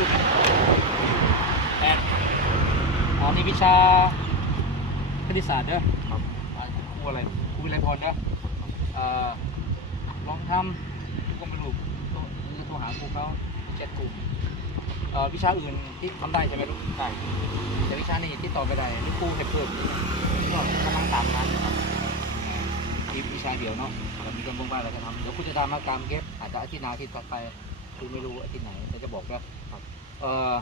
ลูกแปดอ๋อนี่วิชาคณิตศาสตร์เด้อครับอ่าครูอะไรครูวิไลพรเด้อเอ่อลองทำก็ไม่รู้โทรโทรหาครูเขาแชทกลุ่มเอ่อวิชาอื่นที่ทำได้ใช่ไหมลูกได้แต่วิชานี้ที่ต่อไปได้นี่ครูให้เพิ่มนี่ก็กำลังตามนั้นนะครับอีกวิชาเดียวเนาะเรามีกำลังบ้านเราจะทำเดี๋ยวครูจะทำมาการเก็บอาจจะอาทิตย์หน้าอาทิตย์ต่อไป ครูไม่รู้อาทิตย์ไหนแต่จะบอกแล้วครับเอ่อ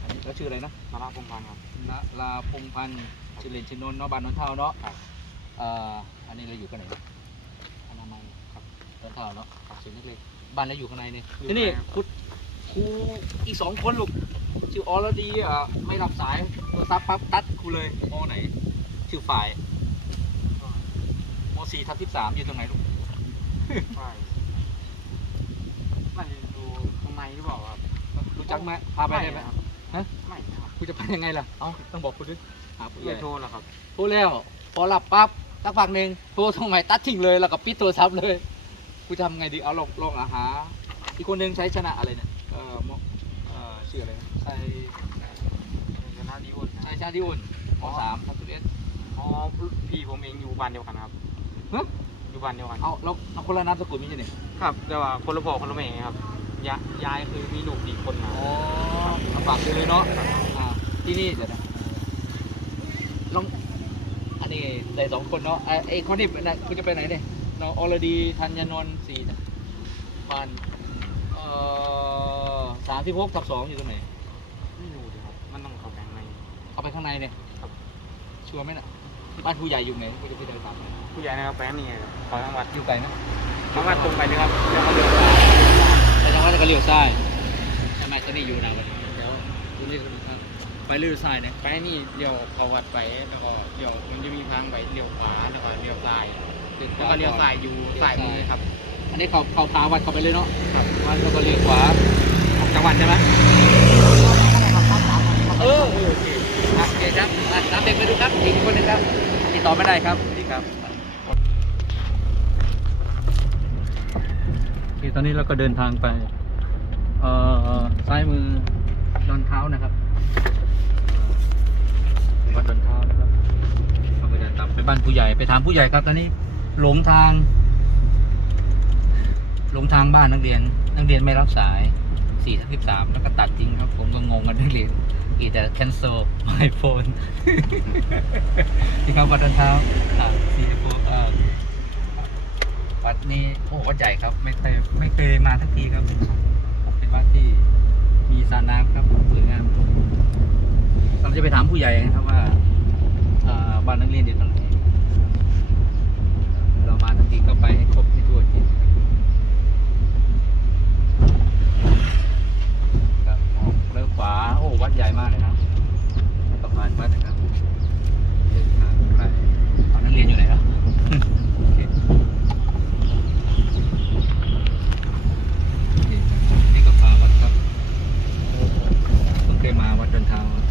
อันนี้แล้วชื่ออะไรนะมาลาพงพันธ์ครับณลาพงพันธ์ชื่อเล่นชื่อนนท์เนาะบ้านนนท์เท่าเนาะครับเอ่ออันนี้เราอยู่กันไหนอนามัยครับนนท์เท่าเนาะชื่อเล็กๆบ้านเราอยู่ข้างในนี่อยู่ที่นี่ข้างในครับ ครูครูอีกสองคนลูกชื่อออลดีอะไม่รับสายโทรศัพท์ปั๊บตัดครูเลยมอไหน ชื่อฝ่ายมสี่ทับสิบสามอยู่ตรงไหนลูกใช่มันอยู่ข้างใน หรือเปล่าครับรู้จักไหมพาไปได้ไหมครับฮะไม่นะครับคุณจะไปยังไงล่ะเอ้าต้องบอกคุณด้วยหาผู้ใหไม่ญ่โทรหรอกครับโทรแล้วพอหลับปั๊บสักพักหนึ่งโทรตรงไหนตัดทิ้งเลยแล้วก็ปิดโทรศัพท์เลยกูจะทำไงดีเอาลองลองอาหาอีกคนหนึงใช้ชนะอะไรเนี่ยเอ่อมเอ่อชื่ออะไรนะใช้ชนะดีอุ่นใช้ชาติอุ่นมสามทับสิบเอ็ดอ๋อพี่ผมเองอยู่บ้านเดียวกันครับฮะอยู่บ้านเดียวกันเอาเราเราคนละนามสกุลไม่ใช่เนี่ยครับแต่ว่าคนละพ่อคนละแม่ครับ ยายยายคือมีลูกอีกคนนะอ๋อเอาฝากดูเลยเนาะอ่าที่นี่เดี๋ยวนะลองอันนี้ได้สองคนเนาะไอ้ไอ้คนนี้เป็นนะคุณจะไปไหนเนี่ยน้องอรดีธัญนนท์สี่พันเอ่อสามที่พกทับสองอยู่ตรงไหนไม่รู้ดิครับ มันต้องเข้าไปข้างในเข้าไปข้างในเนี่ยครับ ชัวร์ไหมน่ะบ้านผู้ใหญ่อยู่ไหนคุณจะไปเดินตามผู้ใหญ่นะครับแฟนนี่ขอจังหวัดอยู่ไกลนะจังหวัดตรงไปเลยครับแล้วก็เดินไปแต่จัง หวัดจะก็เลี้ยวซ้ายทำไมจะนี่อยู่นะวันเดี๋ยวคุณนี่คุณครับไปเลี้ยวซ้ายเนี่ยไปนี่เลี้ยวเขาวัดไปแล้วก็เลี้ยวมันจะมีทางไปเลี้ยวขวาแล้วก็เลี้ยวซ้ายแล้วก็เลี้ยวซ้ายอยู่ซ้ายมือครับ อันนี้เขาเขาพาวัดเขาไปเลยเนาะครับวัดแล้วก็เลี้ยวขวาออกจังหวัดใช่ไหมเออโอเคครับโอเคครับตามเด็กไปดูครับอีกคนหนึงครับติดต่อไม่ได้ครับสวัสดีครับโอเค ตอนนี้เราก็เดินทางไปเอ่อซ้ายมือดอนเท้านะครับวัดดอนเท้านะครับเราก็เดินตามไปบ้านผู้ใหญ่ไปถามผู้ใหญ่ครับ ตอนนี้หลงทาง หลงทางบ้านนักเรียน นักเรียนไม่รับสาย4ทับ13 แล้วก็ตัดทิ้งครับ ผมก็งงกันนักเรียนอีแต่ cancel my phone ที่เขาวัดดอนเท้า นี่โอ้โหดใหญ่ครับไม่เคยไม่เคยมาทั้งทีครับเป็นวัดที่มีสระน้ำครับสวยงามเราจะไปถามผู้ใหญ่ครับว่าบ้านนักเรียนอยู่ตรงไหนเรามาทั้งทีก็ไปให้ครบที่ทั่วทีครับออกเลี้ยวขวาโอ้วัดใหญ่มากเลยครับประมาณวัดนะครับเดินทางไปเอานักเรียนอยู่ไหน เดินทาง